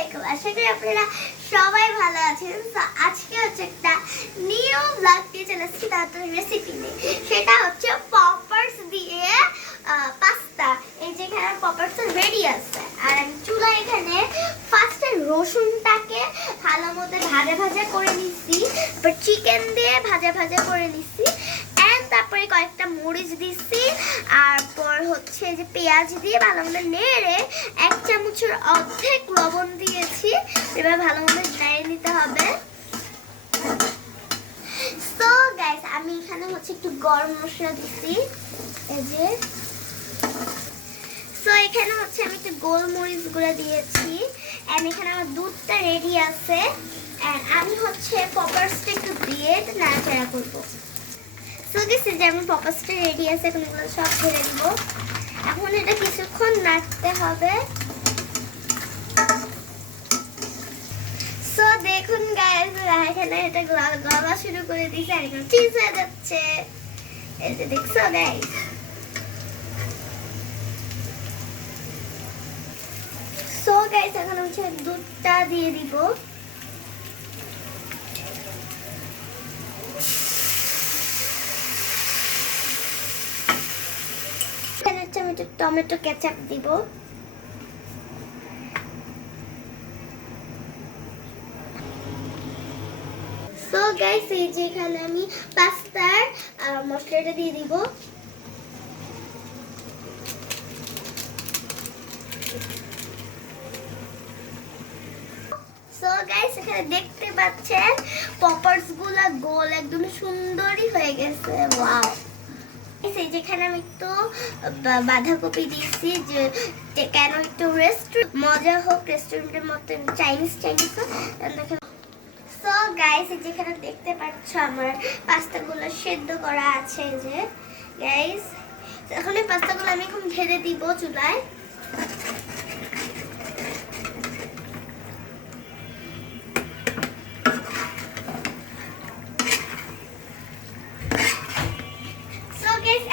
আলাইকুম, আশা করি আপনারা সবাই ভালো আছেন। তো আজকে হচ্ছে একটা নিউ ব্লগ দিয়ে চলে এসেছি তাড়াতাড়ি রেসিপি নিয়ে। সেটা হচ্ছে পপার্স দিয়ে পাস্তা। এই যে এখানে পপার্স রেডি আছে, আর আমি চুলা এখানে ফার্স্টে রসুনটাকে ভালো মতো ভাজা ভাজা করে নিচ্ছি, তারপর চিকেন দিয়ে ভাজা ভাজা করে নিচ্ছি, তারপরে কয়েকটা মরিচ দিচ্ছি, আর পর হচ্ছে যে পেঁয়াজ দিয়ে ভালো মতো নেড়ে 1 চামচের অর্ধেক লবণ দিয়েছি। এবার ভালো মতো নেড়ে নিতে হবে। সো গাইস, আমি এখানে হচ্ছে একটু গরম মশলা দিচ্ছি, এই যে। সো এখানে হচ্ছে আমি একটু গোলমরিচ গুঁড়া দিয়েছি, এন্ড এখানে আমার দুধটা রেডি আছে, এন্ড আমি হচ্ছে পপার্সটা একটু দিয়ে নাড়াচাড়া করবো। সো গাইস, যেমন পপার্সটা রেডি আছে, এখন এগুলো সব ঢেলে দিব। এখন এটা কিছুক্ষণ নাড়তে হবে। সো দেখুন গাইস, এখানে এটা গলা শুরু করে দিয়েছে, আর এখন চিজ হয়ে যাচ্ছে। এই যে দেখছো গাইস। সো গাইস, এখন হচ্ছে দুধটা দিয়ে দিব। আমি একটু টমেটো কেচাপ দিব। সো গাইস, এই যে এখানে আমি পাস্তার মশলাটা দিয়ে দিব। সো গাইস, এখানে দেখতে পাচ্ছেন পপার্স গুলা গোল একদম সুন্দরই হয়ে গেছে। ওয়াও। যেখানে আমি একটু বাঁধাকপি দিয়েছি, যে কেন একটু মজা হোক, রেস্টুরেন্টের মতো চাইনিজ দেখেন। সো গাইস, যেখানে দেখতে পাচ্ছ আমার পাস্তাগুলো সেদ্ধ করা আছে, যে গাইস। এখন এই পাস্তাগুলো আমি এখন ঢেলে দিব চুলায়।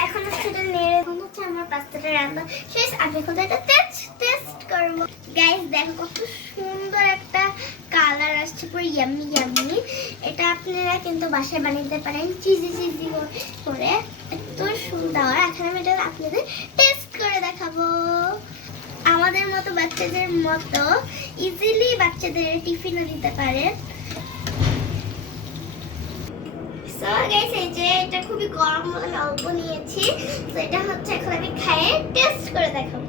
এখন সেটা নেড়ে হচ্ছে আমার পাস্তাটা রান্না শেষ। আমি এখন এটা টেস্ট করবো। গাইস দেখো কত সুন্দর একটা কালার আসছে, পুরো ইয়াম্মি ইয়াম্মি। এটা আপনারা কিন্তু বাসায় বানাতে পারেন চিজি করে, এত সুন্দর। এখন আমি এটা আপনাদের টেস্ট করে দেখাবো। আমাদের মতো বাচ্চাদের মতো ইজিলি বাচ্চাদের টিফিনও দিতে পারে। সো গাইস, এই যে এটা খুবই গরম বলে আমি অল্প নিয়েছি। তো এটা হচ্ছে এখন আমি খেয়ে টেস্ট করে দেখাবো।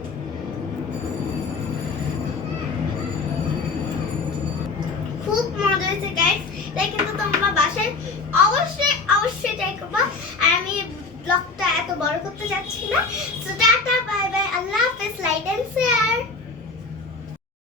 খুব মজা হয়েছে গাইস। তাই কিন্তু তোমরা বাসায় অবশ্যই ট্রাই করবা। আর আমি ব্লগটা এত বড় করতে যাচ্ছি না।